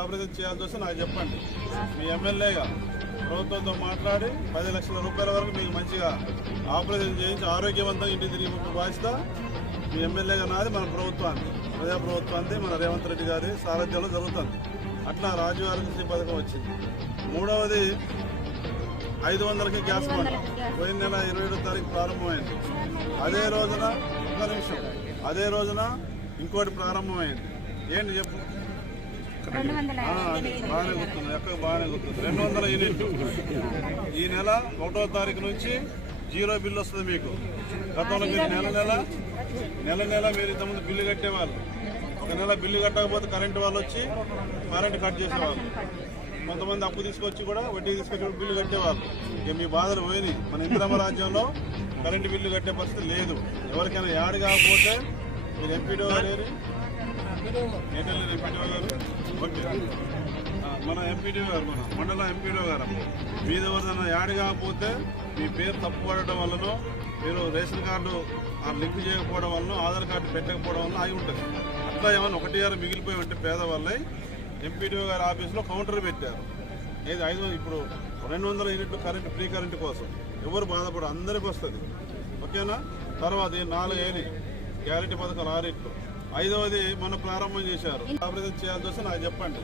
Operation చేయాల్సి వస్తే నాకు చెప్పండి. మీ ఎమ్మెల్యేగా ప్రభుత్వంతో మాట్లాడి 10 లక్షల రూపాయల వరకు మీకు మంచిగా ఆపరేషన్ చేయించి ఆరోగ్యవంతంగా ఇంటికి తిరిగి బాధ్యత మీ ఎమ్మెల్యేగా నాది, మన ప్రభుత్వాన్ని ప్రజాప్రభుత్వాన్ని మన రేవంత్ రెడ్డి గారి సారథ్యంలో జరుగుతుంది. అట్లా రాజీవ్ ఆరోగ్యశ్రీ పథకం వచ్చింది. మూడవది 500కి గ్యాస్ బండ పోయిన నెల 27వ తారీఖు ప్రారంభమైంది. అదే రోజున అదే రోజున ఇంకోటి ప్రారంభమైంది. ఏంటి చెప్పు? బాగానే గుర్తుంది, ఎక్కడ బాగానే గుర్తుంది. 200 యూనిట్లు ఈ నెల 1వ తారీఖు నుంచి 0 బిల్లు వస్తుంది మీకు. గతంలో మీరు నెల నెల మీరు ఇంతకుముందు బిల్లు కట్టేవాళ్ళు. ఒక నెల బిల్లు కట్టకపోతే కరెంటు వాళ్ళు వచ్చి కరెంటు కట్ చేసేవాళ్ళు. కొంతమంది అప్పు తీసుకొచ్చి కూడా వడ్డీ తీసుకొచ్చి బిల్లు కట్టేవాళ్ళు. ఇక మీ బాధలు పోయినాయి. మన ఇందిరమ్మ రాజ్యంలో కరెంటు బిల్లు కట్టే పరిస్థితి లేదు. ఎవరికైనా యాడ్ కాకపోతే మీరు ఎంపీడీఓ గారు ఎంపీడీఓ గారు ఓకే, మన ఎంపీడీఓ గారు మన మండల ఎంపీడీఓ గారు మీద ఎవరిదైనా యాడ్ కాకపోతే మీ పేరు తప్పుపడటం వల్లనో మీరు రేషన్ కార్డు లింక్ చేయకపోవడం వల్ల ఆధార్ కార్డు పెట్టకపోవడం వల్ల ఆగి ఉంటుంది. అట్లా ఏమైనా 1 మిగిలిపోయి ఉంటే పేదవాళ్ళై ఎంపీడీఓ గారి ఆఫీస్లో కౌంటర్ పెట్టారు. ఏది 5 ఇప్పుడు 200 యూనిట్లు కరెంట్ ఫ్రీ కరెంటు కోసం ఎవరు బాధపడరు, అందరికి వస్తుంది. ఓకేనా? తర్వాత 4 అయినాయి గ్యారెంటీ పథకాలు 6 5వది మొన్న ప్రారంభం చేశారు. ఆపరేషన్ చేయాల్సి వస్తే నాకు చెప్పండి.